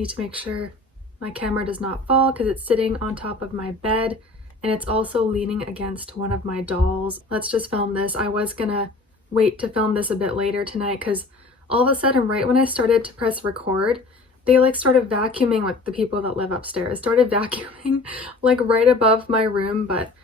Need to make sure my camera does not fall because it's sitting on top of my bed and it's also leaning against one of my dolls. Let's just film this. I was gonna wait to film this a bit later tonight because all of a sudden, right when I started to press record, they like started vacuuming, like the people that live upstairs started vacuuming like right above my room, but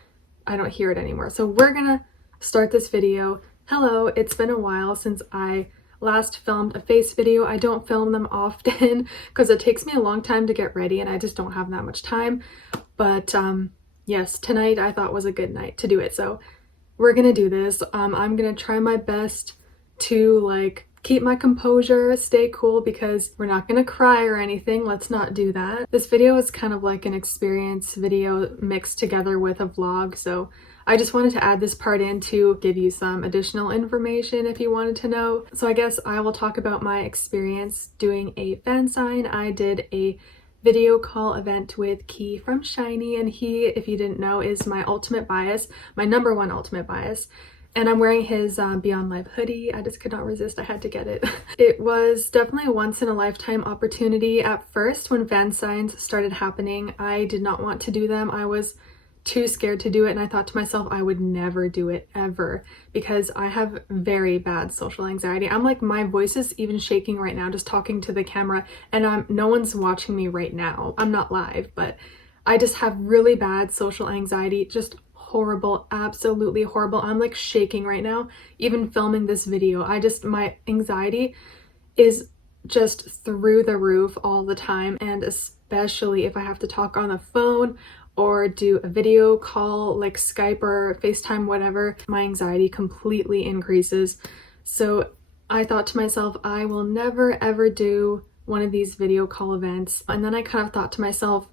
I don't hear it anymore. So we're gonna start this video. Hello, it's been a while since I last filmed a face video. I don't film them often because it takes me a long time to get ready and I just don't have that much time. But yes, tonight I thought was a good night to do it. So we're gonna do this. I'm gonna try my best to like keep my composure, stay cool, because we're not gonna cry or anything. Let's not do that. This video is kind of like an experience video mixed together with a vlog, so I just wanted to add this part in to give you some additional information if you wanted to know. So I guess I will talk about my experience doing a fan sign. I did a video call event with Key from SHINee, and he, if you didn't know, is my ultimate bias, my number one ultimate bias. And I'm wearing his Beyond Live hoodie. I just could not resist. I had to get it. It was definitely a once-in-a-lifetime opportunity. At first, when fan signs started happening, I did not want to do them. I was too scared to do it, and I thought to myself I would never do it ever because I have very bad social anxiety. I'm like, my voice is even shaking right now just talking to the camera, and no one's watching me right now. I'm not live, but I just have really bad social anxiety. Just horrible, absolutely horrible. I'm like shaking right now even filming this video. My anxiety is just through the roof all the time, and especially if I have to talk on the phone or do a video call like Skype or FaceTime, whatever, my anxiety completely increases. So I thought to myself, I will never ever do one of these video call events. And then I kind of thought to myself,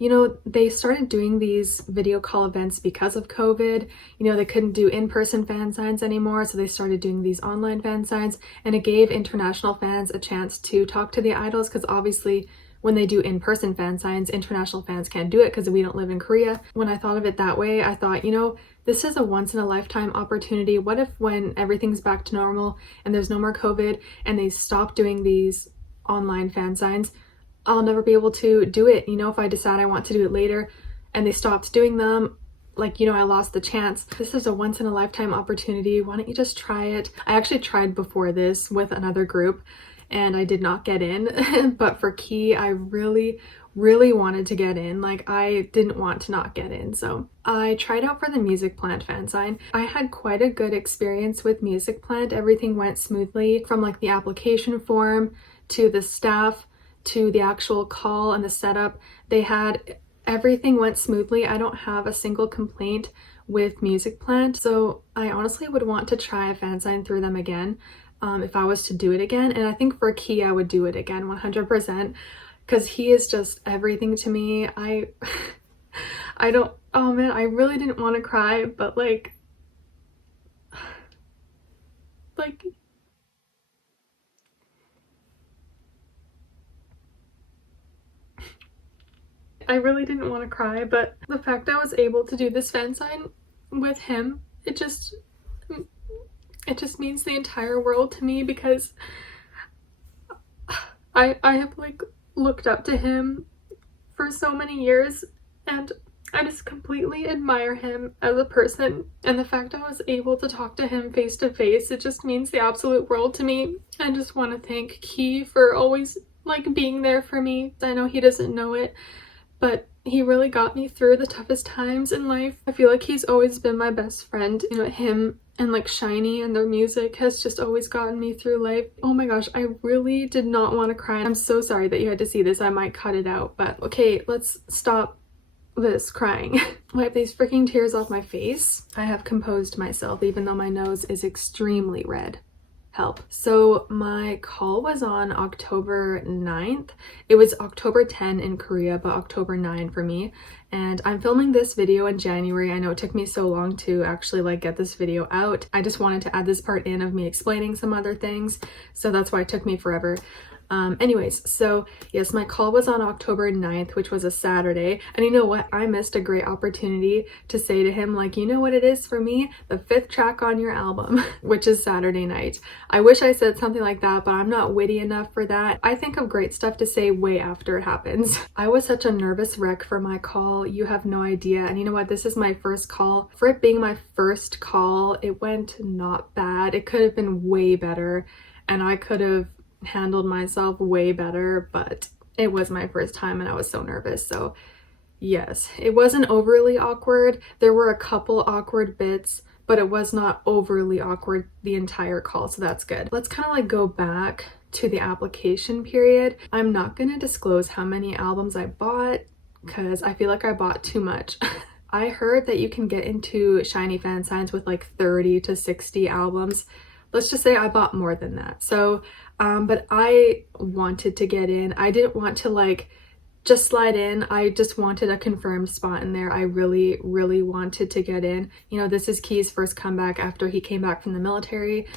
you know, they started doing these video call events because of COVID. You know, they couldn't do in-person fan signs anymore, so they started doing these online fan signs, and it gave international fans a chance to talk to the idols, because obviously when they do in-person fan signs, international fans can't do it because we don't live in Korea. When I thought of it that way, I thought, you know, this is a once-in-a-lifetime opportunity. What if when everything's back to normal and there's no more COVID and they stop doing these online fan signs, I'll never be able to do it. You know, if I decide I want to do it later and they stopped doing them, like, you know, I lost the chance. This is a once-in-a-lifetime opportunity. Why don't you just try it? I actually tried before this with another group and I did not get in. But for Key, I really wanted to get in. Like, I didn't want to not get in. So I tried out for the Music Plant fan sign. I had quite a good experience with Music Plant. Everything went smoothly, from like the application form to the staff to the actual call and the setup. Everything went smoothly. I don't have a single complaint with Music Plant, so I honestly would want to try a fan sign through them again if I was to do it again. And I think for Key, I would do it again 100%, because he is just everything to me. I don't, oh man, I really didn't want to cry, but like I really didn't want to cry, but the fact I was able to do this fan sign with him, it just means the entire world to me, because I have like looked up to him for so many years, and I just completely admire him as a person. And the fact I was able to talk to him face to face, it just means the absolute world to me. I just want to thank Key for always like being there for me. I know he doesn't know it, but he really got me through the toughest times in life. I feel like he's always been my best friend. You know, him and like SHINee and their music has just always gotten me through life. Oh my gosh, I really did not want to cry. I'm so sorry that you had to see this. I might cut it out, but okay, let's stop this crying. Wipe these freaking tears off my face. I have composed myself even though my nose is extremely red. Help. So my call was on October 9th. It was October 10 in Korea, but October 9 for me. And I'm filming this video in January. I know it took me so long to actually like get this video out. I just wanted to add this part in of me explaining some other things. So that's why it took me forever. Anyways, so yes, my call was on October 9th, which was a Saturday. And you know what? I missed a great opportunity to say to him, like, you know what it is for me? The 5th track on your album, which is Saturday night. I wish I said something like that, but I'm not witty enough for that. I think of great stuff to say way after it happens. I was such a nervous wreck for my call. You have no idea. And you know what? This is my first call. For it being my first call, it went not bad. It could have been way better, and I could have handled myself way better, but it was my first time and I was so nervous. So yes, it wasn't overly awkward. There were a couple awkward bits, but it was not overly awkward the entire call, so that's good. Let's kind of like go back to the application period. I'm not going to disclose how many albums I bought because I feel like I bought too much. I heard that you can get into SHINee Fansigns with like 30 to 60 albums. Let's just say I bought more than that. So, but I wanted to get in. I didn't want to like just slide in. I just wanted a confirmed spot in there. I really, really wanted to get in. You know, this is Key's first comeback after he came back from the military.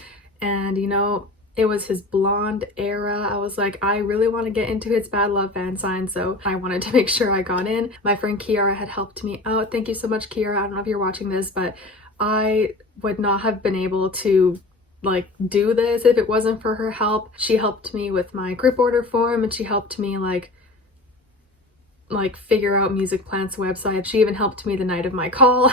And, you know, it was his blonde era. I was like, I really want to get into his Bad Love Fansign, so I wanted to make sure I got in. My friend Kiara had helped me out. Thank you so much, Kiara. I don't know if you're watching this, but I would not have been able to like do this if it wasn't for her help. She helped me with my group order form, and she helped me like figure out Music Plant's website. She even helped me the night of my call.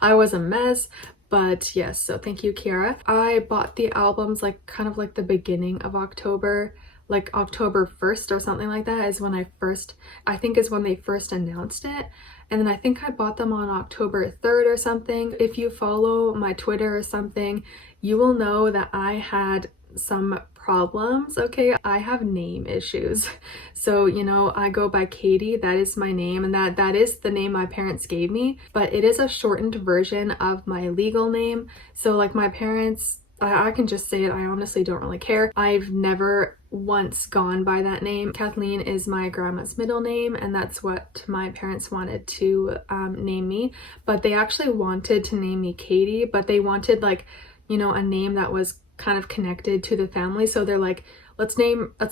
I was a mess, but yes, so thank you, Kiara. I bought the albums like kind of like the beginning of October, like October 1st or something like that is when I think is when they first announced it. And then I think I bought them on October 3rd or something. If you follow my Twitter or something, you will know that I had some problems. Okay, I have name issues. So, you know, I go by Katie. That is my name, and that is the name my parents gave me, but it is a shortened version of my legal name. So like my parents, I can just say it, I honestly don't really care. I've never once gone by that name. Kathleen is my grandma's middle name, and that's what my parents wanted to name me. But they actually wanted to name me Katie, but they wanted like, you know, a name that was kind of connected to the family. So they're like, let's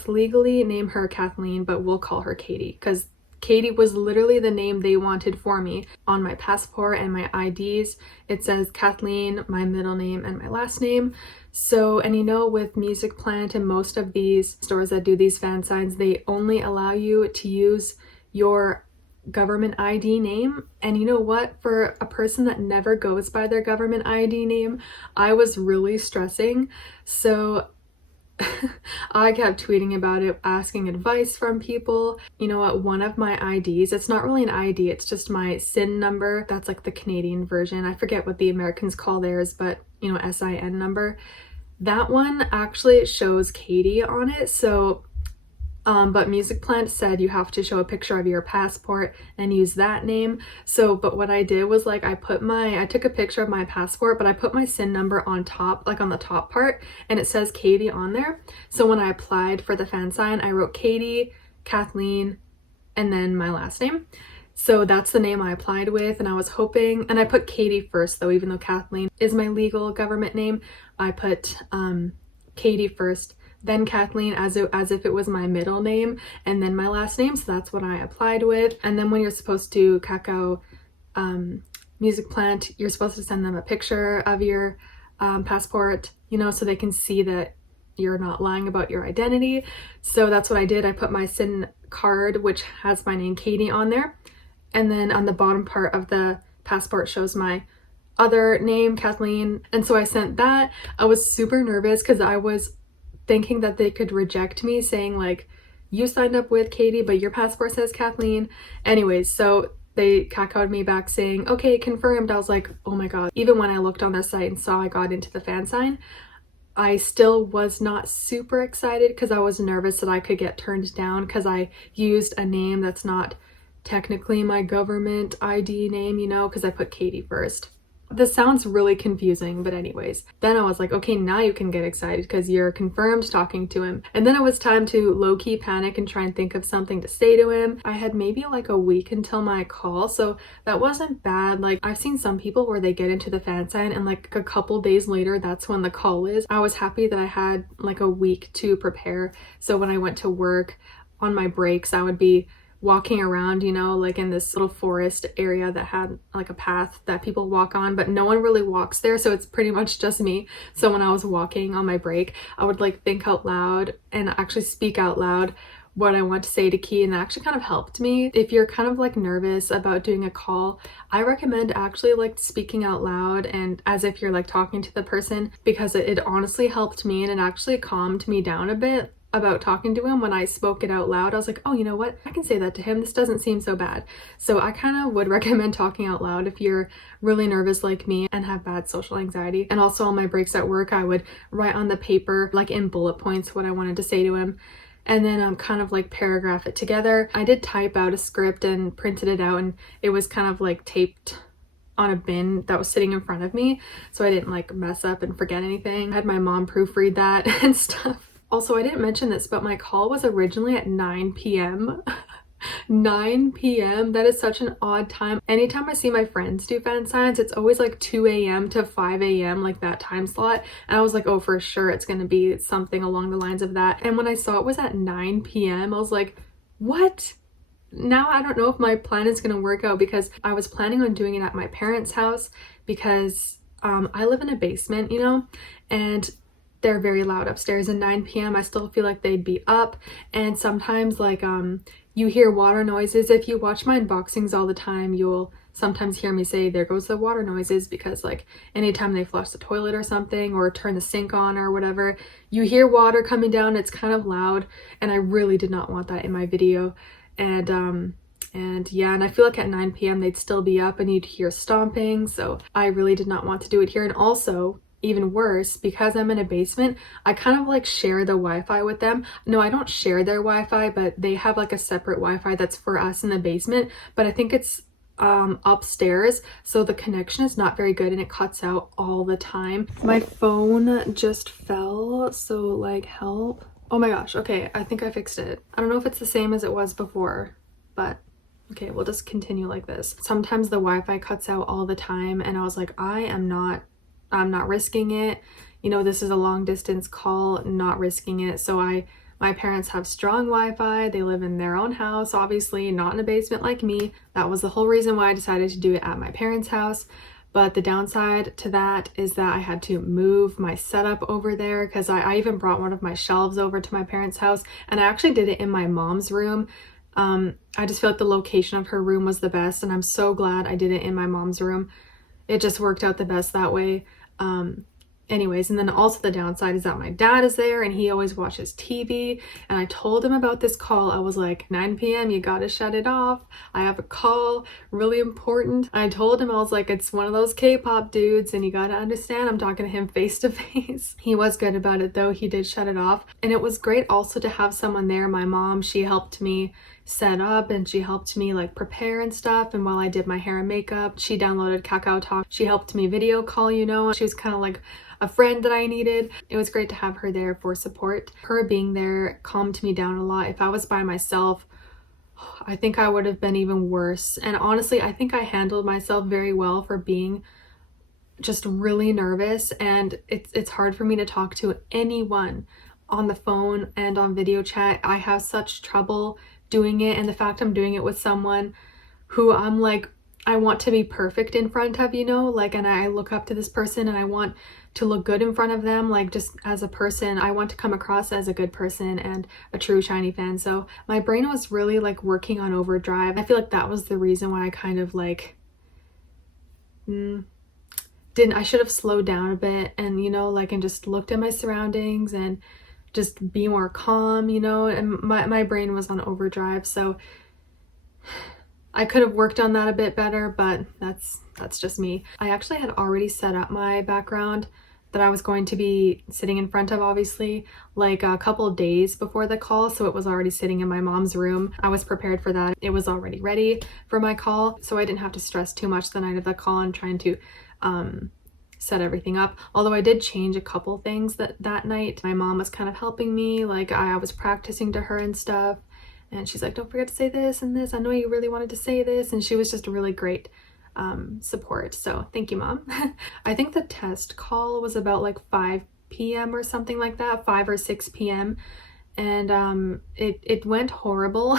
legally name her Kathleen, but we'll call her Katie, because Katie was literally the name they wanted for me. On my passport and my IDs, it says Kathleen, my middle name, and my last name. So, and you know, with Music Plant and most of these stores that do these fan signs, they only allow you to use your government ID name. And you know what? For a person that never goes by their government ID name, I was really stressing. So I kept tweeting about it, asking advice from people. You know what? One of my IDs, it's not really an ID, it's just my SIN number. That's like the Canadian version. I forget what the Americans call theirs, but you know, SIN number. That one actually shows Katie on it. So but Music Plant said you have to show a picture of your passport and use that name. So, but what I did was like I took a picture of my passport, but I put my SIN number on top, like on the top part, and it says Katie on there. So when I applied for the fan sign, I wrote Katie, Kathleen, and then my last name. So that's the name I applied with, and I was hoping, and I put Katie first though, even though Kathleen is my legal government name. I put Katie first, then Kathleen as if it was my middle name, and then my last name. So that's what I applied with. And then when you're supposed to cacao Music Plant, you're supposed to send them a picture of your passport, you know, so they can see that you're not lying about your identity. So that's what I did. I put my SIN card, which has my name Katie on there, and then on the bottom part of the passport shows my other name, Kathleen. And so I sent that. I was super nervous because I was thinking that they could reject me, saying like, you signed up with Katie, but your passport says Kathleen. Anyways, so they cacaoed me back saying, okay, confirmed. I was like, oh my God. Even when I looked on their site and saw I got into the fan sign, I still was not super excited because I was nervous that I could get turned down because I used a name that's not technically my government ID name, you know, because I put Katie first. This sounds really confusing, but anyways. Then I was like, okay, now you can get excited because you're confirmed talking to him. And then it was time to low-key panic and try and think of something to say to him. I had maybe like a week until my call, so that wasn't bad. Like, I've seen some people where they get into the fan sign and like a couple days later, that's when the call is. I was happy that I had like a week to prepare. So when I went to work on my breaks, I would be walking around, you know, like in this little forest area that had like a path that people walk on, but no one really walks there, so it's pretty much just me. So when I was walking on my break, I would like think out loud and actually speak out loud what I want to say to Key, and that actually kind of helped me. If you're kind of like nervous about doing a call, I recommend actually like speaking out loud and as if you're like talking to the person, because it honestly helped me and it actually calmed me down a bit about talking to him. When I spoke it out loud, I was like, oh, you know what, I can say that to him, this doesn't seem so bad. So I kind of would recommend talking out loud if you're really nervous like me and have bad social anxiety. And also on my breaks at work, I would write on the paper like in bullet points what I wanted to say to him, and then kind of like paragraph it together. I did type out a script and printed it out, and it was kind of like taped on a bin that was sitting in front of me, so I didn't like mess up and forget anything. I had my mom proofread that and stuff. Also, I didn't mention this, but my call was originally at 9 p.m. 9 p.m. That is such an odd time. Anytime I see my friends do fan signs, it's always like 2 a.m. to 5 a.m., like that time slot. And I was like, oh, for sure it's gonna be something along the lines of that. And when I saw it was at 9 p.m., I was like, what? Now I don't know if my plan is gonna work out, because I was planning on doing it at my parents' house because I live in a basement, you know, and they're very loud upstairs, and 9 p.m. I still feel like they'd be up. And sometimes like you hear water noises. If you watch my unboxings all the time, you'll sometimes hear me say there goes the water noises, because like anytime they flush the toilet or something or turn the sink on or whatever, you hear water coming down. It's kind of loud, and I really did not want that in my video. And yeah, and I feel like at 9 p.m. they'd still be up and you'd hear stomping, so I really did not want to do it here. And also, even worse, because I'm in a basement, I kind of like share the Wi-Fi with them. No, I don't share their Wi-Fi, but they have like a separate Wi-Fi that's for us in the basement, but I think it's upstairs, so the connection is not very good and it cuts out all the time. My phone just fell, so like help. Oh my gosh, okay, I think I fixed it. I don't know if it's the same as it was before, but okay, we'll just continue like this. Sometimes the Wi-Fi cuts out all the time, and I was like, I'm not risking it. You know, this is a long distance call, not risking it. So my parents have strong Wi-Fi. They live in their own house, obviously not in a basement like me. That was the whole reason why I decided to do it at my parents' house. But the downside to that is that I had to move my setup over there, because I even brought one of my shelves over to my parents' house, and I actually did it in my mom's room. I just feel like the location of her room was the best, and I'm so glad I did it in my mom's room. It just worked out the best that way. Anyways, and then also the downside is that my dad is there and he always watches TV, and I told him about this call. I was like, 9 p.m. you gotta shut it off. I have a call, really important. I told him, I was like, it's one of those K-pop dudes and you gotta understand I'm talking to him face to face. He was good about it though. He did shut it off, and it was great also to have someone there. My mom, she helped me set up and she helped me like prepare and stuff, and while I did my hair and makeup, she downloaded Kakao Talk. She helped me video call, you know. She was kind of like a friend that I needed. It was great to have her there for support. Her being there calmed me down a lot. If I was by myself, I think I would have been even worse. And honestly, I think I handled myself very well for being just really nervous, and it's hard for me to talk to anyone on the phone and on video chat. I have such trouble doing it, and the fact I'm doing it with someone who I'm like, I want to be perfect in front of, you know, like, and I look up to this person and I want to look good in front of them, like just as a person. I want to come across as a good person and a true SHINee fan. So my brain was really like working on overdrive. I feel like that was the reason why I kind of like I should have slowed down a bit and, you know, like, and just looked at my surroundings and just be more calm, you know. And my brain was on overdrive, so I could have worked on that a bit better, but that's just me. I actually had already set up my background that I was going to be sitting in front of, obviously, like a couple of days before the call, so it was already sitting in my mom's room. I was prepared for that. It was already ready for my call, so I didn't have to stress too much the night of the call and trying to set everything up. Although I did change a couple things that night. My mom was kind of helping me, like I was practicing to her and stuff, and she's like, don't forget to say this and this, I know you really wanted to say this, and she was just a really great support. So thank you, Mom. I think the test call was about like 5 p.m. or something like that, 5 or 6 p.m. and it went horrible.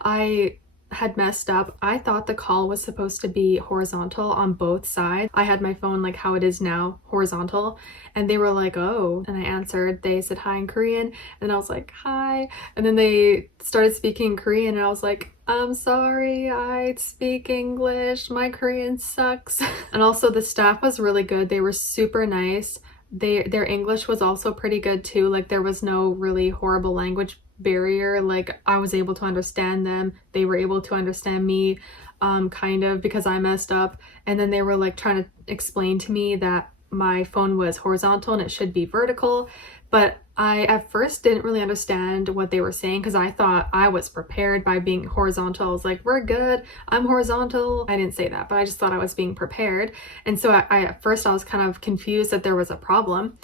I had messed up. I thought the call was supposed to be horizontal on both sides. I had my phone like how it is now, horizontal, and they were like, oh, and I answered. They said hi in Korean, and I was like, hi, and then they started speaking Korean, and I was like, I'm sorry, I speak English, my Korean sucks. And also the staff was really good. They were super nice. Their English was also pretty good too. Like there was no really horrible language barrier. Like I was able to understand them, they were able to understand me, kind of, because I messed up. And then they were like trying to explain to me that my phone was horizontal and it should be vertical, but I at first didn't really understand what they were saying because I thought I was prepared by being horizontal. I was like, we're good, I'm horizontal. I didn't say that, but I just thought I was being prepared. And so I at first I was kind of confused that there was a problem.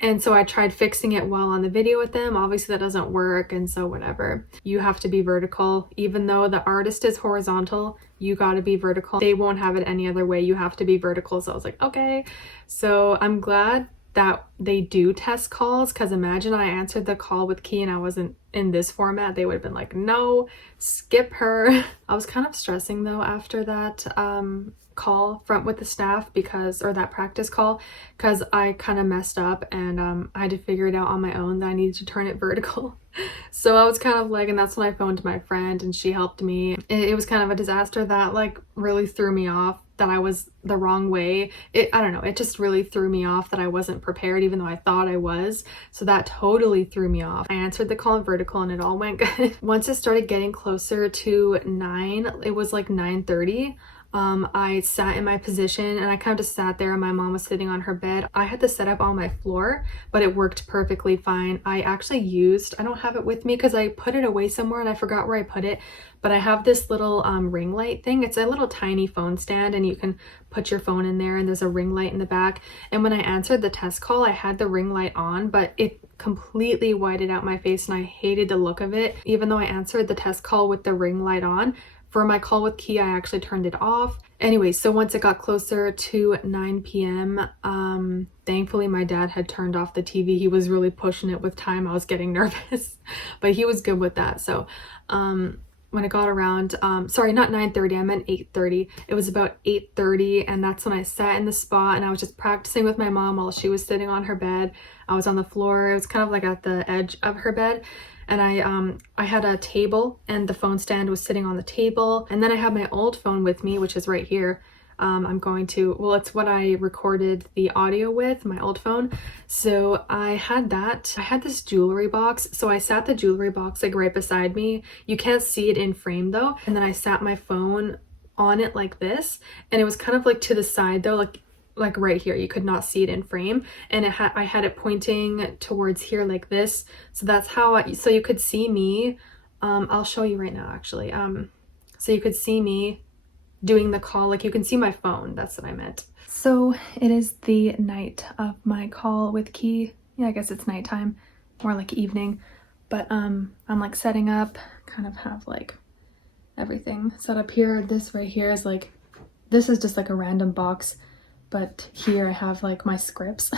And so I tried fixing it while on the video with them. Obviously that doesn't work, and so whatever. You have to be vertical. Even though the artist is horizontal, you gotta be vertical. They won't have it any other way. You have to be vertical. So I was like, okay. So I'm glad that they do test calls, because imagine I answered the call with Key and I wasn't in this format. They would have been like, no, skip her. I was kind of stressing though after that call with the staff, because, or that practice call, because I kind of messed up and I had to figure it out on my own that I needed to turn it vertical. So I was kind of like, and that's when I phoned my friend and she helped me. It was kind of a disaster that like really threw me off, that I was the wrong way. I don't know, it just really threw me off that I wasn't prepared even though I thought I was. So that totally threw me off. I answered the call in vertical and it all went good. Once it started getting closer to 9, it was like 9:30. I sat in my position and I kind of just sat there and my mom was sitting on her bed. I had the setup on my floor, but it worked perfectly fine. I actually I don't have it with me because I put it away somewhere and I forgot where I put it, but I have this little ring light thing. It's a little tiny phone stand and you can put your phone in there, and there's a ring light in the back. And when I answered the test call, I had the ring light on, but it completely whited out my face and I hated the look of it. Even though I answered the test call with the ring light on, for my call with Key, I actually turned it off. Anyway, so once it got closer to 9 p.m, thankfully my dad had turned off the TV. He was really pushing it with time. I was getting nervous, but he was good with that. So when it got around, sorry, not 9:30, I meant 8:30. It was about 8:30, and that's when I sat in the spot and I was just practicing with my mom while she was sitting on her bed. I was on the floor. It was kind of like at the edge of her bed. And I had a table and the phone stand was sitting on the table. And then I had my old phone with me, which is right here. It's what I recorded the audio with, my old phone. So I had that. I had this jewelry box. So I sat the jewelry box like right beside me. You can't see it in frame though. And then I sat my phone on it like this. And it was kind of like to the side though, like right here. You could not see it in frame, and I had it pointing towards here like this. So that's how so you could see me. I'll show you right now actually. So you could see me doing the call, like you can see my phone. That's what I meant. So it is the night of my call with Key. Yeah, I guess it's nighttime, more like evening, but I'm like setting up, kind of have like everything set up here. This right here is like, this is just like a random box. But here I have like my scripts.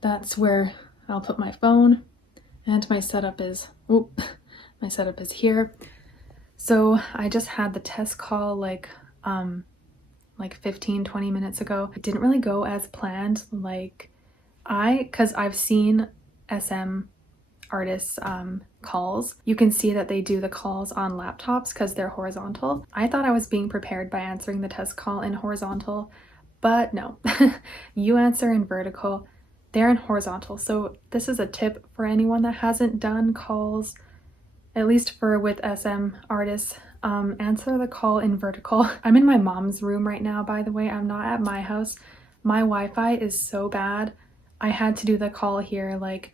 That's where I'll put my phone, and my setup is here. So I just had the test call like 15-20 minutes ago. It didn't really go as planned. Because I've seen SM artists calls. You can see that they do the calls on laptops because they're horizontal. I thought I was being prepared by answering the test call in horizontal, but no. You answer in vertical, they're in horizontal. So this is a tip for anyone that hasn't done calls, at least with SM artists. Answer the call in vertical. I'm in my mom's room right now, by the way. I'm not at my house. My Wi-Fi is so bad. I had to do the call here. Like,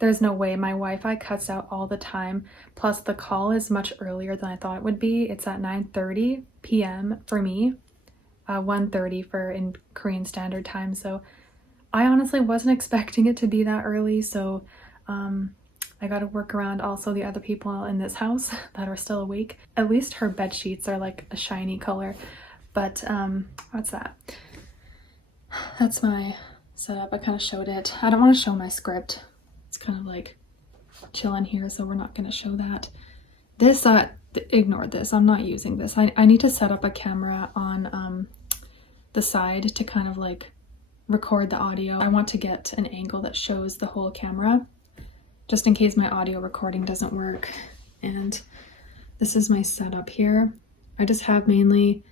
there's no way. My Wi-Fi cuts out all the time. Plus the call is much earlier than I thought it would be. It's at 9:30 p.m. for me. 1:30 for in Korean Standard Time. So I honestly wasn't expecting it to be that early. So I got to work around also the other people in this house that are still awake. At least her bed sheets are like a shiny color. But what's that? That's my setup. I kind of showed it. I don't want to show my script. It's kind of like chilling here, so we're not going to show that. This, ignore this. I'm not using this. I need to set up a camera on the side to kind of like record the audio. I want to get an angle that shows the whole camera, just in case my audio recording doesn't work. And this is my setup here. I just have mainly,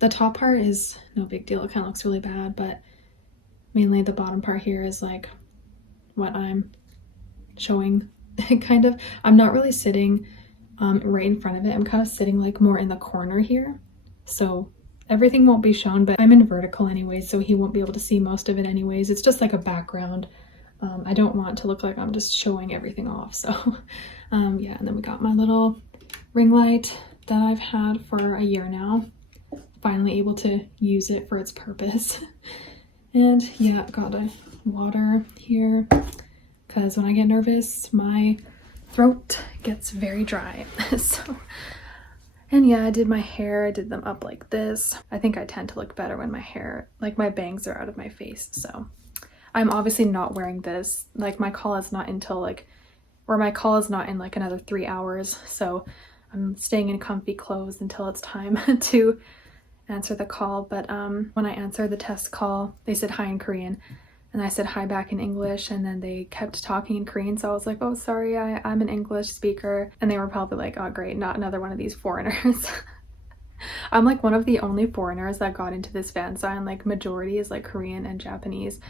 the top part is no big deal. It kind of looks really bad, but mainly the bottom part here is like what I'm showing. Kind of, I'm not really sitting right in front of it. I'm kind of sitting like more in the corner here. So everything won't be shown, but I'm in vertical anyway, so he won't be able to see most of it anyways. It's just like a background. I don't want to look like I'm just showing everything off. So yeah, and then we got my little ring light that I've had for a year now. Finally able to use it for its purpose. And yeah, got a water here because when I get nervous, my throat gets very dry. So, and yeah, I did my hair. I did them up like this. I think I tend to look better when my hair, like my bangs are out of my face. So I'm obviously not wearing this. Like my call is not until like, or my call is not in like another 3 hours. So I'm staying in comfy clothes until it's time to answer the call. But when I answered the test call, they said hi in Korean. And I said hi back in English, and then they kept talking in Korean. So I was like, oh, sorry, I'm an English speaker. And they were probably like, oh, great, not another one of these foreigners. I'm like one of the only foreigners that got into this fan sign. Like majority is like Korean and Japanese.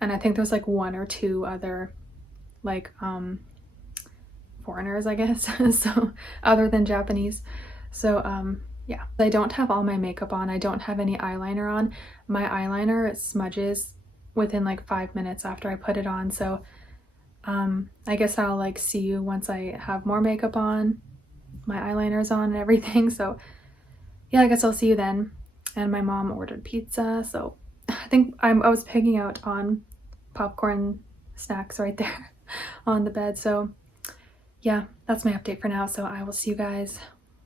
And I think there's like 1 or 2 other like foreigners, I guess. So other than Japanese. So yeah, I don't have all my makeup on. I don't have any eyeliner on. My eyeliner smudges within like 5 minutes after I put it on. So I guess I'll like see you once I have more makeup on, my eyeliner's on and everything. So yeah, I guess I'll see you then. And my mom ordered pizza. So I think I was pigging out on popcorn snacks right there on the bed. So yeah, that's my update for now. So I will see you guys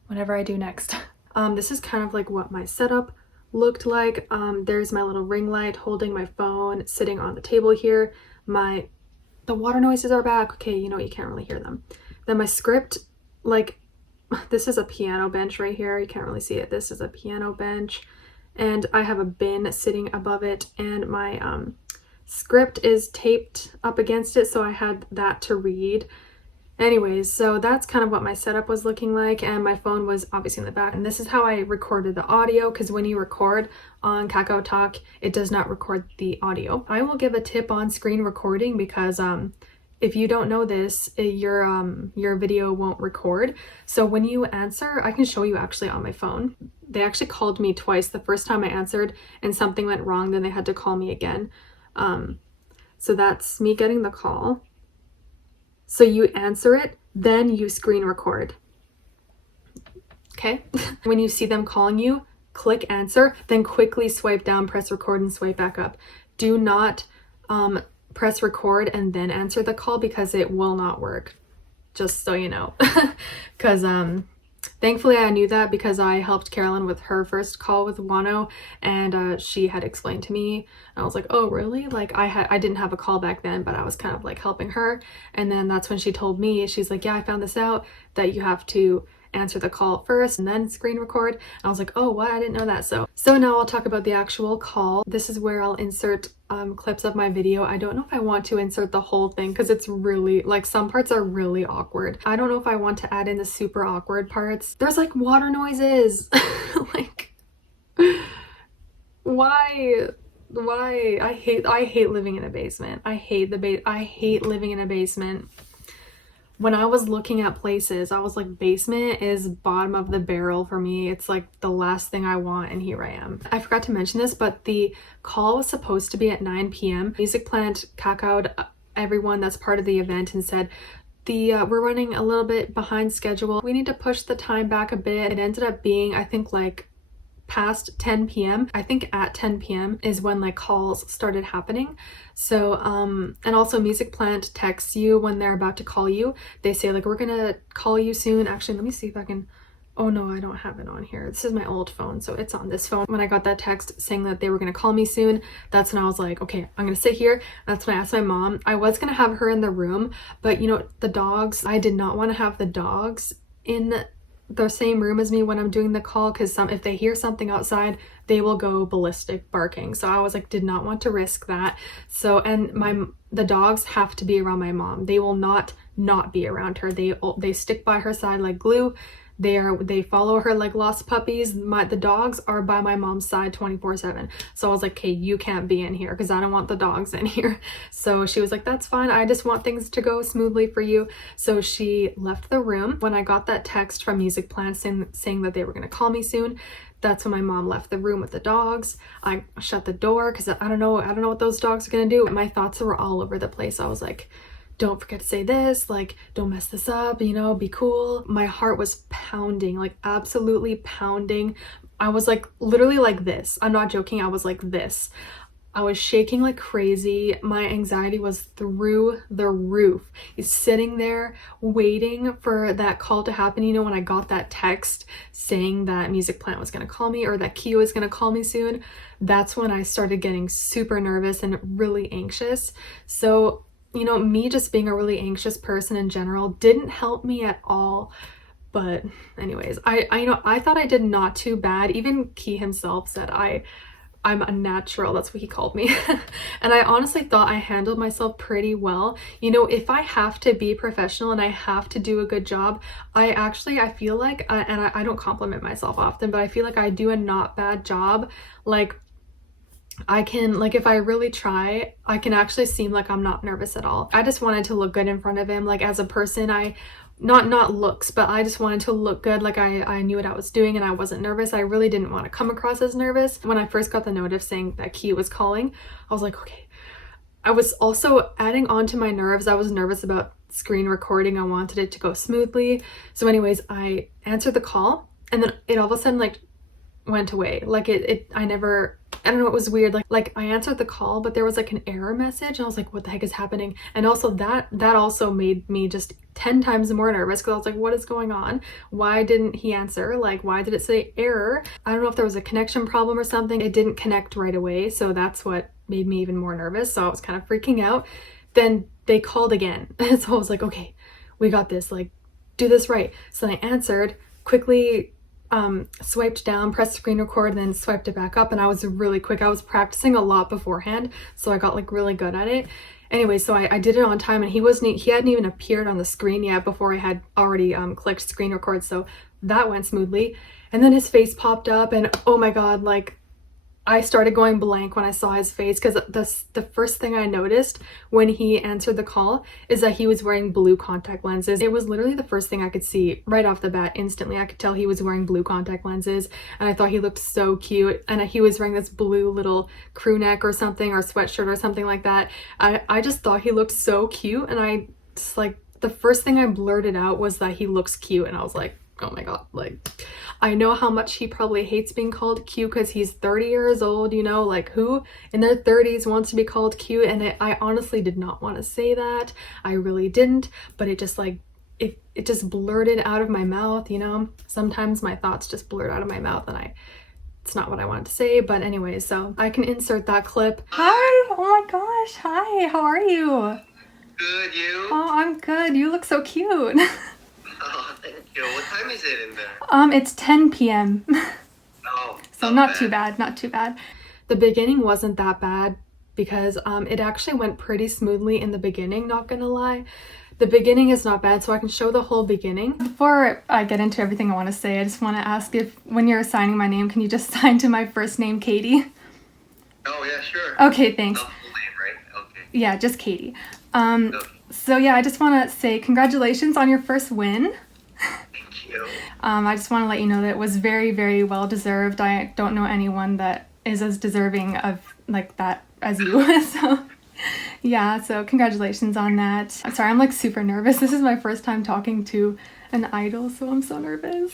whenever I do next. This is kind of like what my setup looked like. There's my little ring light holding my phone sitting on the table here. The water noises are back. Okay, you know, you can't really hear them. Then my script, like this is a piano bench right here. You can't really see it. This is a piano bench, and I have a bin sitting above it, and my script is taped up against it, so I had that to read. Anyways, so that's kind of what my setup was looking like, and my phone was obviously in the back. And this is how I recorded the audio, because when you record on Kakao Talk, it does not record the audio. I will give a tip on screen recording because if you don't know this, your video won't record. So when you answer, I can show you actually on my phone. They actually called me twice. The first time I answered and something went wrong, then they had to call me again. So that's me getting the call. So you answer it, then you screen record. Okay? When you see them calling you, click answer, then quickly swipe down, press record, and swipe back up. Do not press record and then answer the call, because it will not work. Just so you know. Because thankfully I knew that because I helped Carolyn with her first call with Wano, and she had explained to me, and I was like, oh really? Like I didn't have a call back then, but I was kind of like helping her. And then that's when she told me, she's like, yeah, I found this out, that you have to answer the call first and then screen record. And I was like, oh what, I didn't know that. So now I'll talk about the actual call. This is where I'll insert clips of my video. I don't know if I want to insert the whole thing, because it's really like some parts are really awkward. I don't know if I want to add in the super awkward parts. There's like water noises. Like why I hate living in a basement. I hate living in a basement. When I was looking at places, I was like, basement is bottom of the barrel for me. It's like the last thing I want, and here I am. I forgot to mention this, but the call was supposed to be at 9 p.m. Music Plant cacaoed everyone that's part of the event and said, we're running a little bit behind schedule. We need to push the time back a bit. It ended up being, I think, like past 10 p.m. I think at 10 p.m. is when like calls started happening. So and also Music Plant texts you when they're about to call you. They say like, we're gonna call you soon. Actually, let me see if I can, oh no, I don't have it on here. This is my old phone, so it's on this phone. When I got that text saying that they were gonna call me soon, that's when I was like, okay, I'm gonna sit here. That's when I asked my mom. I was gonna have her in the room, but you know, the dogs, I did not want to have the dogs in the same room as me when I'm doing the call, because if they hear something outside, they will go ballistic barking. So I was like, did not want to risk that. So, and the dogs have to be around my mom. They will not be around her. They stick by her side like glue. They follow her like lost puppies. The dogs are by my mom's side 24/7. So I was like, okay, you can't be in here because I don't want the dogs in here. So she was like, that's fine. I just want things to go smoothly for you. So she left the room. When I got that text from Music Plant saying that they were going to call me soon, that's when my mom left the room with the dogs. I shut the door because I don't know what those dogs are going to do. My thoughts were all over the place. I was like, don't forget to say this, like, don't mess this up, you know, be cool. My heart was pounding, like absolutely pounding. I was like literally like this. I'm not joking. I was like this. I was shaking like crazy. My anxiety was through the roof. He's sitting there waiting for that call to happen. You know, when I got that text saying that Music Plant was going to call me, or that Kia was going to call me soon, that's when I started getting super nervous and really anxious. So, you know, me just being a really anxious person in general didn't help me at all. But anyways, I thought I did not too bad. Even Key himself said I'm a natural, that's what he called me. And I honestly thought I handled myself pretty well. You know, if I have to be professional and I have to do a good job, I feel like, and I don't compliment myself often, but I feel like I do a not bad job. Like, I can, like, if I really try, I can actually seem like I'm not nervous at all. I just wanted to look good in front of him. Like, as a person, not looks, but I just wanted to look good. Like, I knew what I was doing and I wasn't nervous. I really didn't want to come across as nervous. When I first got the notice saying that Key was calling, I was like, okay. I was also adding on to my nerves. I was nervous about screen recording. I wanted it to go smoothly. So anyways, I answered the call and then it all of a sudden like went away. Like I don't know, it was weird. Like I answered the call, but there was like an error message and I was like, what the heck is happening? And also that also made me just 10 times more nervous because I was like, what is going on? Why didn't he answer? Like, why did it say error? I don't know if there was a connection problem or something. It didn't connect right away. So that's what made me even more nervous. So I was kind of freaking out. Then they called again. And so I was like, okay, we got this, like, do this right. So then I answered, quickly swiped down, pressed screen record, and then swiped it back up. And I was really quick. I was practicing a lot beforehand, so I got like really good at it. Anyway, so I did it on time, and he hadn't even appeared on the screen yet before I had already clicked screen record, so that went smoothly. And then his face popped up, and oh my god, like, I started going blank when I saw his face, because the first thing I noticed when he answered the call is that he was wearing blue contact lenses. It was literally the first thing I could see right off the bat. Instantly, I could tell he was wearing blue contact lenses, and I thought he looked so cute. And he was wearing this blue little crew neck or something, or sweatshirt or something like that. I just thought he looked so cute, and I just, like, the first thing I blurted out was that he looks cute, and I was like, oh my god, like, I know how much he probably hates being called cute because he's 30 years old, you know, like, who in their 30s wants to be called cute? And I honestly did not want to say that. I really didn't, but it just, like, it just blurted out of my mouth, you know? Sometimes my thoughts just blurt out of my mouth and it's not what I wanted to say. But anyway, so I can insert that clip. Hi, oh my gosh, hi, how are you? Good, you? Oh, I'm good. You look so cute. Oh, thank you. What time is it in there? It's 10 p.m. Oh, so not too bad, not too bad. The beginning wasn't that bad because it actually went pretty smoothly in the beginning, not gonna lie. The beginning is not bad, so I can show the whole beginning. Before I get into everything I want to say, I just want to ask if, when you're signing my name, can you just sign to my first name, Katie? Oh, yeah, sure. Okay, thanks. Not full name, right? Okay. Yeah, just Katie. Okay. So yeah, I just want to say congratulations on your first win. Thank you. I just want to let you know that it was very, very well deserved. I don't know anyone that is as deserving of like that as you. So yeah, so congratulations on that. I'm sorry, I'm like super nervous. This is my first time talking to an idol, so I'm so nervous.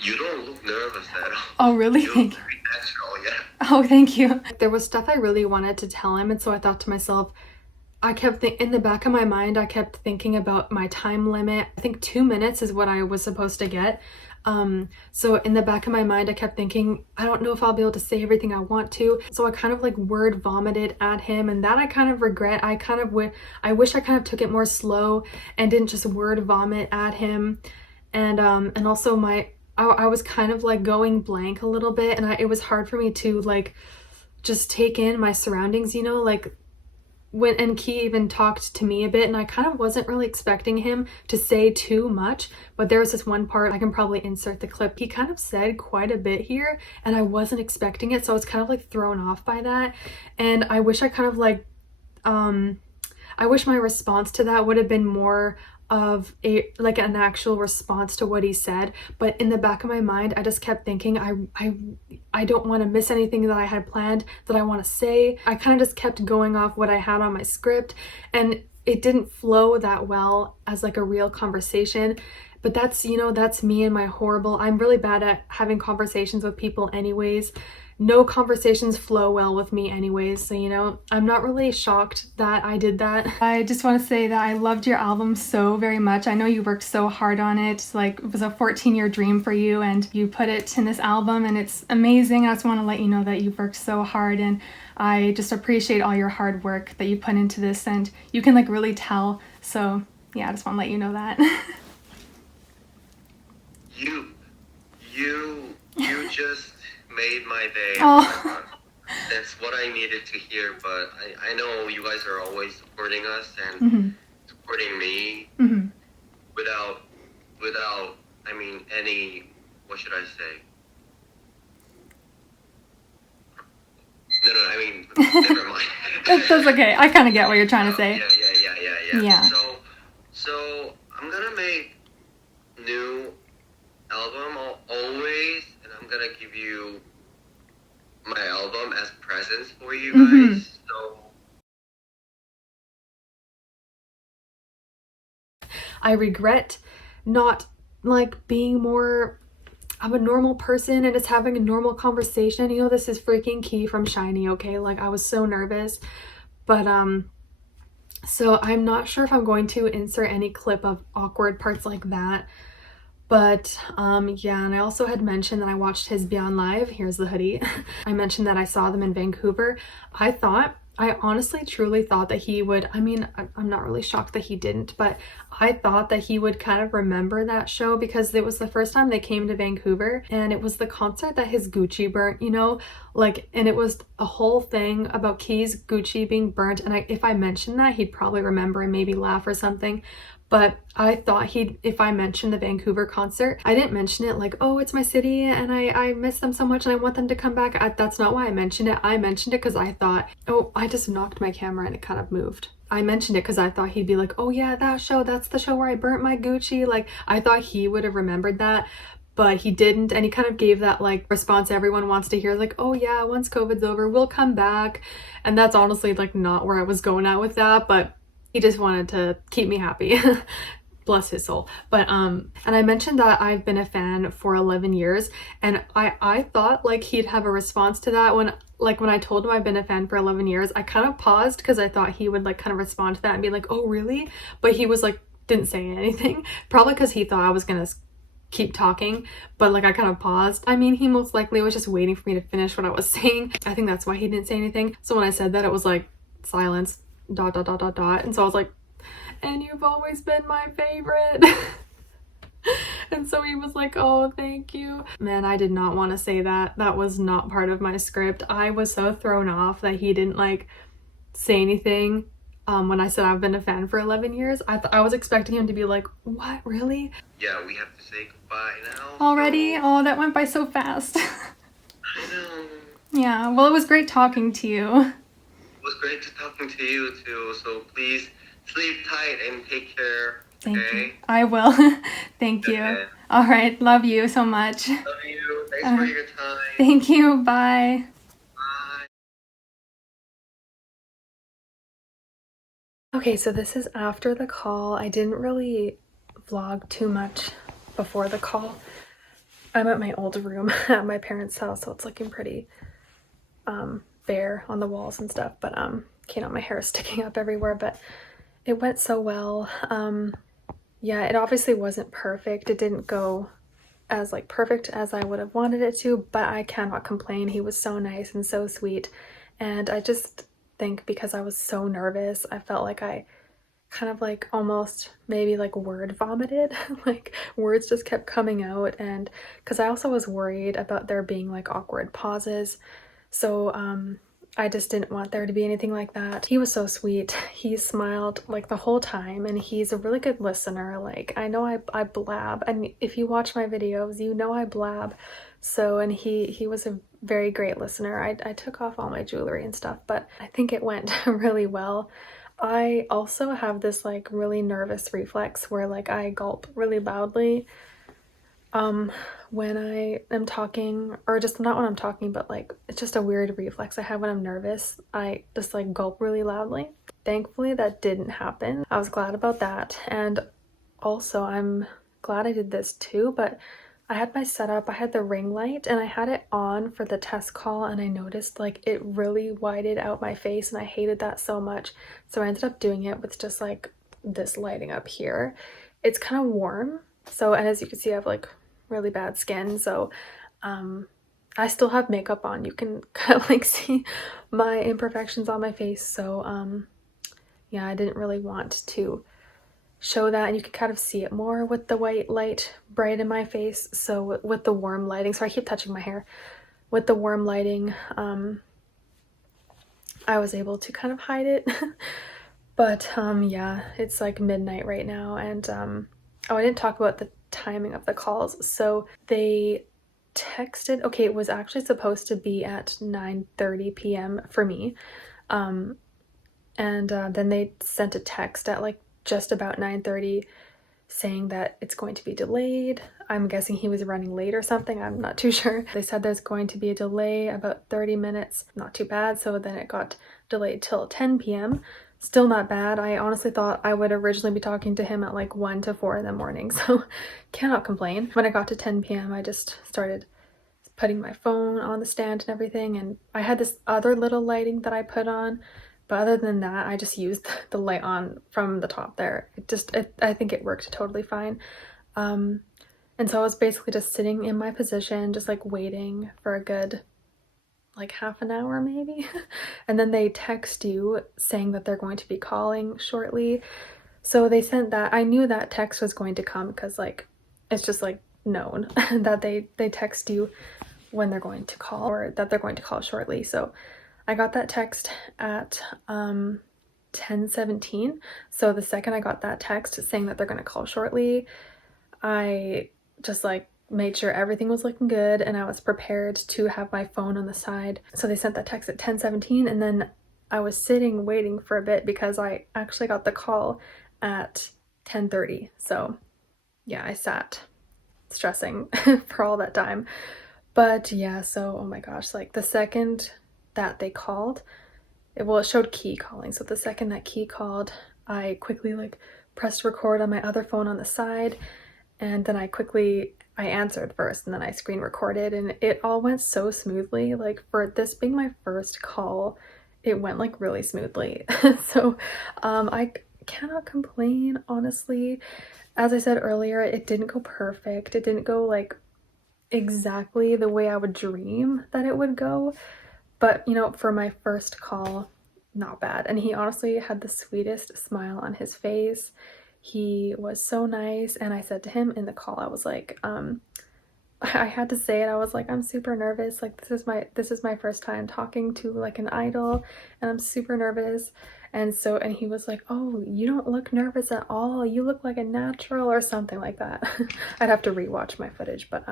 You don't look nervous at all. Oh, really? You Thank look you. very natural, yeah. Oh, thank you. There was stuff I really wanted to tell him, and so I thought to myself, I kept in the back of my mind, I kept thinking about my time limit. I think 2 minutes is what I was supposed to get. So in the back of my mind, I kept thinking, I don't know if I'll be able to say everything I want to. So I kind of like word vomited at him, and that I kind of regret. I wish I kind of took it more slow and didn't just word vomit at him. And also I was kind of like going blank a little bit, and it was hard for me to like just take in my surroundings, you know, like and Key even talked to me a bit, and I kind of wasn't really expecting him to say too much, but there was this one part, I can probably insert the clip, he kind of said quite a bit here, and I wasn't expecting it, so I was kind of like thrown off by that. And I wish I kind of like I wish my response to that would have been more of an actual response to what he said, but in the back of my mind I just kept thinking I don't want to miss anything that I had planned that I want to say. I kind of just kept going off what I had on my script, and it didn't flow that well as like a real conversation. But that's, you know, that's me and my horrible, I'm really bad at having conversations with people anyways. No conversations flow well with me anyways, so you know, I'm not really shocked that I did that. I just want to say that I loved your album so very much. I know you worked so hard on it, like it was a 14-year dream for you, and you put it in this album, and it's amazing. I just want to let you know that you've worked so hard, and I just appreciate all your hard work that you put into this, and you can like really tell. So yeah, I just want to let you know that. You just made my day. Oh. That's what I needed to hear, but I know you guys are always supporting us and supporting me without, I mean, any, what should I say? No, I mean, never mind. That's okay. I kind of get what you're trying to say. Yeah. So I'm gonna make new album always, and I'm gonna give you my album as presents for you guys. So I regret not like being more of a normal person and just having a normal conversation. You know, this is freaking Key from SHINee, okay? Like I was so nervous, but so I'm not sure if I'm going to insert any clip of awkward parts like that. But yeah, and I also had mentioned that I watched his Beyond Live. Here's the hoodie. I mentioned that I saw them in Vancouver. I honestly truly thought that he would, I mean, I'm not really shocked that he didn't, but I thought that he would kind of remember that show because it was the first time they came to Vancouver, and it was the concert that his Gucci burnt, you know, like, and it was a whole thing about Key's Gucci being burnt, and if I mentioned that, he'd probably remember and maybe laugh or something. But I thought if I mentioned the Vancouver concert, I didn't mention it like, oh, it's my city and I miss them so much and I want them to come back. That's not why I mentioned it. I mentioned it because I thought, oh, I just knocked my camera and it kind of moved. I mentioned it because I thought he'd be like, oh yeah, that show, that's the show where I burnt my Gucci. Like, I thought he would have remembered that, but he didn't. And he kind of gave that like response everyone wants to hear, like, oh yeah, once COVID's over, we'll come back. And that's honestly like not where I was going at with that, but he just wanted to keep me happy. Bless his soul. But and I mentioned that I've been a fan for 11 years, and I thought like he'd have a response to that. When I told him I've been a fan for 11 years, I kind of paused because I thought he would like kind of respond to that and be like, oh really? But he was like, didn't say anything, probably because he thought I was gonna keep talking, but like I kind of paused. I mean, he most likely was just waiting for me to finish what I was saying. I think that's why he didn't say anything. So when I said that, it was like silence, ... And so I was like, and you've always been my favorite. And so he was like, oh, thank you. Man, I did not want to say that. That was not part of my script. I was so thrown off that he didn't like say anything when I said I've been a fan for 11 years. I was expecting him to be like, what, really? Yeah, we have to say goodbye now. Already? So... Oh, that went by so fast. I know. Yeah, well, it was great talking to you. It was great talking to you too, so please sleep tight and take care. Thank you. I will. Thank you. Okay. All right, love you so much. Love you. Thanks for your time. Thank you. Bye. Bye. Okay, so this is after the call. I didn't really vlog too much before the call. I'm at my old room at my parents' house, so it's looking pretty bare on the walls and stuff, but you know, my hair is sticking up everywhere, but it went so well. Yeah, it obviously wasn't perfect. It didn't go as like perfect as I would have wanted it to, but I cannot complain. He was so nice and so sweet, and I just think because I was so nervous, I felt like I kind of like almost maybe like word vomited. Like words just kept coming out, and because I also was worried about there being like awkward pauses, so I just didn't want there to be anything like that. He was so sweet. He smiled like the whole time, and he's a really good listener. Like I know I blab, and if you watch my videos, you know I blab. So, and he was a very great listener. I took off all my jewelry and stuff, but I think it went really well. I also have this like really nervous reflex where like I gulp really loudly when I am talking, or just not when I'm talking, but like it's just a weird reflex I have when I'm nervous. I just like gulp really loudly. Thankfully that didn't happen. I was glad about that, and also I'm glad I did this too, but I had my setup, I had the ring light and I had it on for the test call, and I noticed like it really widened out my face and I hated that so much. So I ended up doing it with just like this lighting up here. It's kind of warm. So, and as you can see, I have like really bad skin. So I still have makeup on. You can kind of like see my imperfections on my face. So yeah, I didn't really want to show that, and you can kind of see it more with the white light bright in my face. So with the warm lighting, so I keep touching my hair, with the warm lighting I was able to kind of hide it. But yeah, it's like midnight right now, and oh, I didn't talk about the timing of the calls. So they texted, okay, it was actually supposed to be at 9:30 p.m. for me, and then they sent a text at like just about 9:30 saying that it's going to be delayed. I'm guessing he was running late or something. I'm not too sure. They said there's going to be a delay about 30 minutes. Not too bad. So then it got delayed till 10 p.m. Still not bad. I honestly thought I would originally be talking to him at like 1 to 4 in the morning. So cannot complain. When I got to 10 p.m. I just started putting my phone on the stand and everything. And I had this other little lighting that I put on. But other than that, I just used the light on from the top there. I think it worked totally fine. And so I was basically just sitting in my position, just like waiting for a good like half an hour maybe. And then they text you saying that they're going to be calling shortly. So they sent that. I knew that text was going to come because like it's just like known that they text you when they're going to call, or that they're going to call shortly. So I got that text at 10:17. So the second I got that text saying that they're going to call shortly, I just like made sure everything was looking good and I was prepared to have my phone on the side. So they sent that text at 10:17, and then I was sitting waiting for a bit because I actually got the call at 10:30. So yeah, I sat stressing for all that time. But yeah, so oh my gosh, like the second that they called, it showed Key calling. So the second that Key called, I quickly like pressed record on my other phone on the side, and then I answered first and then I screen recorded, and it all went so smoothly. Like for this being my first call, it went like really smoothly. So I cannot complain, honestly. As I said earlier, it didn't go perfect. It didn't go like exactly the way I would dream that it would go. But, you know, for my first call, not bad. And he honestly had the sweetest smile on his face. He was so nice. And I said to him in the call, I was like, I had to say it. I was like, I'm super nervous. Like, this is my first time talking to like an idol, and I'm super nervous. And he was like, oh, you don't look nervous at all. You look like a natural, or something like that. I'd have to rewatch my footage, but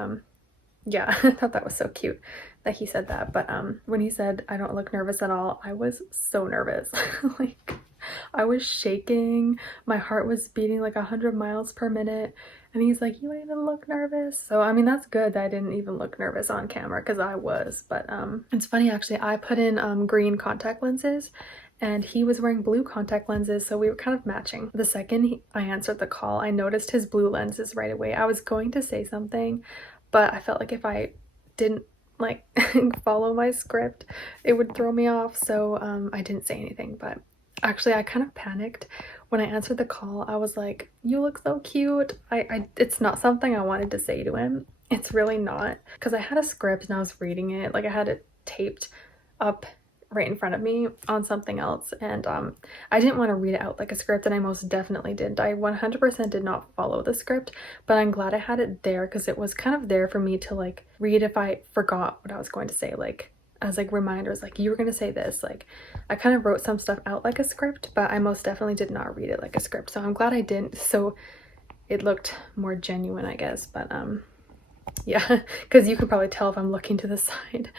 yeah, I thought that was so cute that he said that. But when he said I don't look nervous at all, I was so nervous. Like I was shaking. My heart was beating like 100 miles per minute. And he's like, you don't even look nervous. So I mean, that's good that I didn't even look nervous on camera, because I was. But it's funny actually, I put in green contact lenses, and he was wearing blue contact lenses, so we were kind of matching. The second I answered the call, I noticed his blue lenses right away. I was going to say something, but I felt like if I didn't like follow my script, it would throw me off, so I didn't say anything. But actually I kind of panicked when I answered the call. I was like, you look so cute. It's not something I wanted to say to him. It's really not, because I had a script and I was reading it, like I had it taped up right in front of me on something else, and I didn't want to read it out like a script, and I most definitely didn't. I 100% did not follow the script, but I'm glad I had it there because it was kind of there for me to like read if I forgot what I was going to say, like as like reminders, like you were going to say this. Like I kind of wrote some stuff out like a script, but I most definitely did not read it like a script, so I'm glad I didn't, so it looked more genuine, I guess. But yeah, because you could probably tell if I'm looking to the side.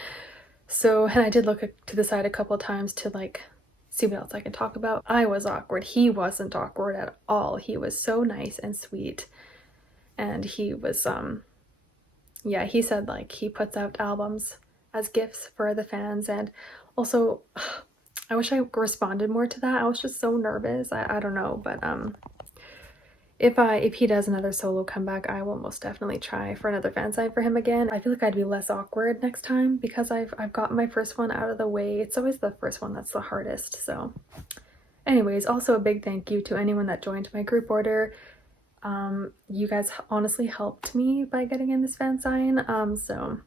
So, and I did look to the side a couple of times to like see what else I can talk about. I was awkward. He wasn't awkward at all. He was so nice and sweet. And he was, yeah, he said like he puts out albums as gifts for the fans. And also, I wish I responded more to that. I was just so nervous. I don't know, but if he does another solo comeback, I will most definitely try for another fan sign for him again. I feel like I'd be less awkward next time because I've gotten my first one out of the way. It's always the first one that's the hardest. So anyways, also a big thank you to anyone that joined my group order. You guys honestly helped me by getting in this fan sign. So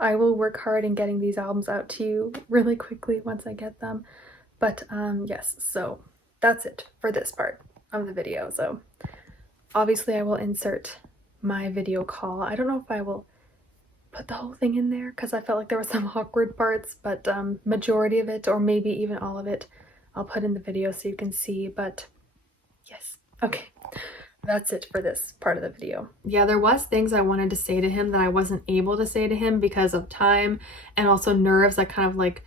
I will work hard in getting these albums out to you really quickly once I get them. But yes, so that's it for this part of the video. So obviously I will insert my video call. I don't know if I will put the whole thing in there because I felt like there were some awkward parts, but majority of it, or maybe even all of it, I'll put in the video so you can see. But yes, okay, that's it for this part of the video. Yeah, there was things I wanted to say to him that I wasn't able to say to him because of time and also nerves. I kind of like,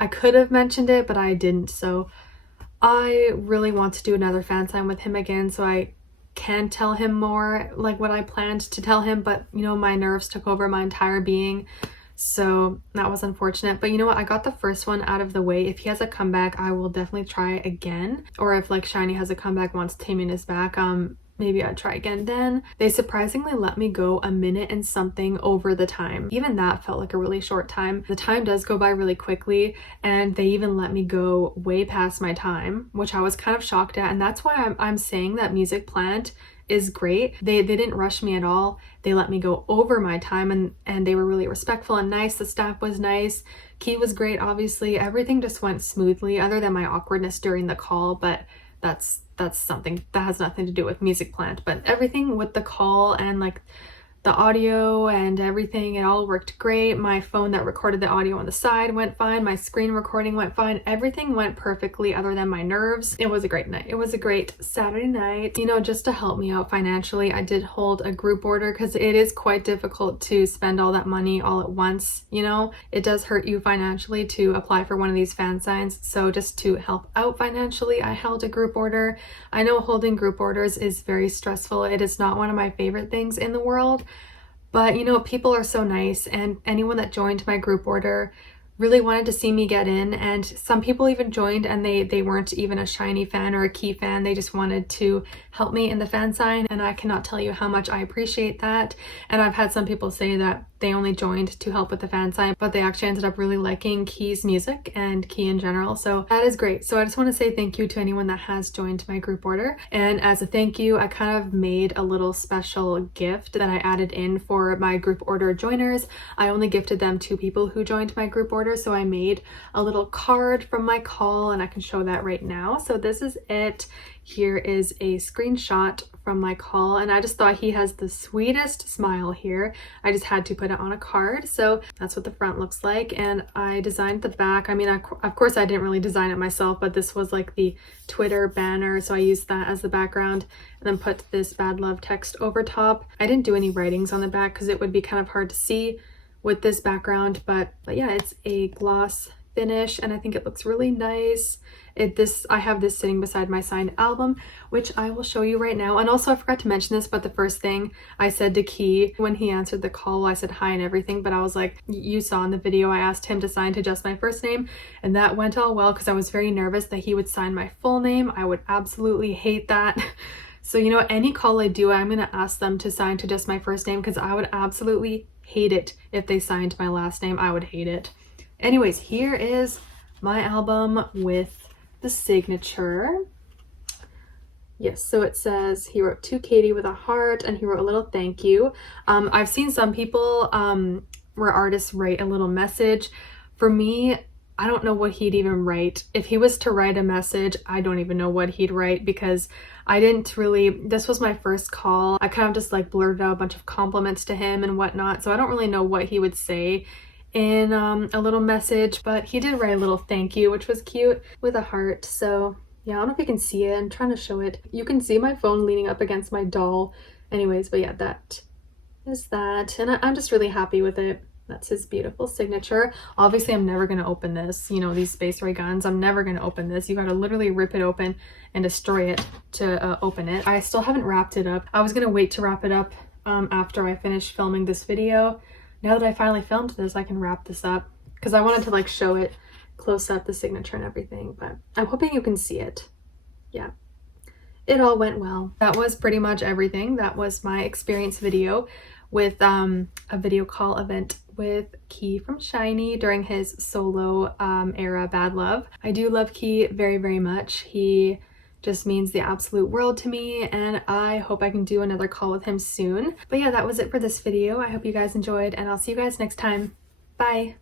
I could have mentioned it, but I didn't. So I really want to do another fan sign with him again so I can tell him more like what I planned to tell him, but you know, my nerves took over my entire being, so that was unfortunate. But you know what, I got the first one out of the way. If he has a comeback, I will definitely try again, or if like SHINee has a comeback once Taemin is back, maybe I'd try again then. They surprisingly let me go a minute and something over the time. Even that felt like a really short time. The time does go by really quickly, and they even let me go way past my time, which I was kind of shocked at. And that's why I'm saying that Music Plant is great. They didn't rush me at all. They let me go over my time, and they were really respectful and nice. The staff was nice. Key was great, obviously. Everything just went smoothly other than my awkwardness during the call, but that's something that has nothing to do with Music Plant. But everything with the call and like the audio and everything, it all worked great. My phone that recorded the audio on the side went fine. My screen recording went fine. Everything went perfectly other than my nerves. It was a great night. It was a great Saturday night. You know, just to help me out financially, I did hold a group order because it is quite difficult to spend all that money all at once. You know, it does hurt you financially to apply for one of these fan signs. So just to help out financially, I held a group order. I know holding group orders is very stressful. It is not one of my favorite things in the world. But you know, people are so nice, and anyone that joined my group order really wanted to see me get in, and some people even joined and they weren't even a SHINee fan or a Key fan. They just wanted to help me in the fan sign, and I cannot tell you how much I appreciate that. And I've had some people say that they only joined to help with the fan sign, but they actually ended up really liking Key's music and Key in general, so that is great. So I just want to say thank you to anyone that has joined my group order, and as a thank you, I kind of made a little special gift that I added in for my group order joiners. I only gifted them to people who joined my group order, so I made a little card from my call, and I can show that right now. So this is it. Here is a screenshot from my call, and I just thought he has the sweetest smile here. I just had to put it on a card, so that's what the front looks like. And I designed the back. I mean, of course I didn't really design it myself, but this was like the Twitter banner, so I used that as the background and then put this bad love text over top. I didn't do any writings on the back because it would be kind of hard to see with this background, but yeah, it's a gloss finish, and I think it looks really nice. I have this sitting beside my signed album, which I will show you right now. And also, I forgot to mention this, but the first thing I said to Key when he answered the call, I said hi and everything, but I was like, you saw in the video, I asked him to sign to just my first name, and that went all well because I was very nervous that he would sign my full name. I would absolutely hate that. So, you know, any call I do, I'm going to ask them to sign to just my first name because I would absolutely hate it if they signed my last name. I would hate it. Anyways, here is my album with the signature. Yes, so it says he wrote to Katie with a heart, and he wrote a little thank you. I've seen some people where artists write a little message. For me, I don't know what he'd even write. If he was to write a message, I don't even know what he'd write because I didn't really, this was my first call. I kind of just like blurted out a bunch of compliments to him and whatnot, so I don't really know what he would say in a little message, but he did write a little thank you, which was cute, with a heart. So yeah, I don't know if you can see it. I'm trying to show it. You can see my phone leaning up against my doll. Anyways, but yeah, that is that, and I'm just really happy with it. That's his beautiful signature. Obviously, I'm never going to open this. You know, these space ray guns, I'm never going to open this. You got to literally rip it open and destroy it to open it. I still haven't wrapped it up. I was going to wait to wrap it up after I finished filming this video. Now that I finally filmed this, I can wrap this up because I wanted to like show it close up, the signature and everything, but I'm hoping you can see it. Yeah, it all went well. That was pretty much everything. That was my experience video with a video call event with Key from SHINee during his solo era Bad Love. I do love Key very, very much. He just means the absolute world to me, and I hope I can do another call with him soon. But yeah, that was it for this video. I hope you guys enjoyed, and I'll see you guys next time. Bye!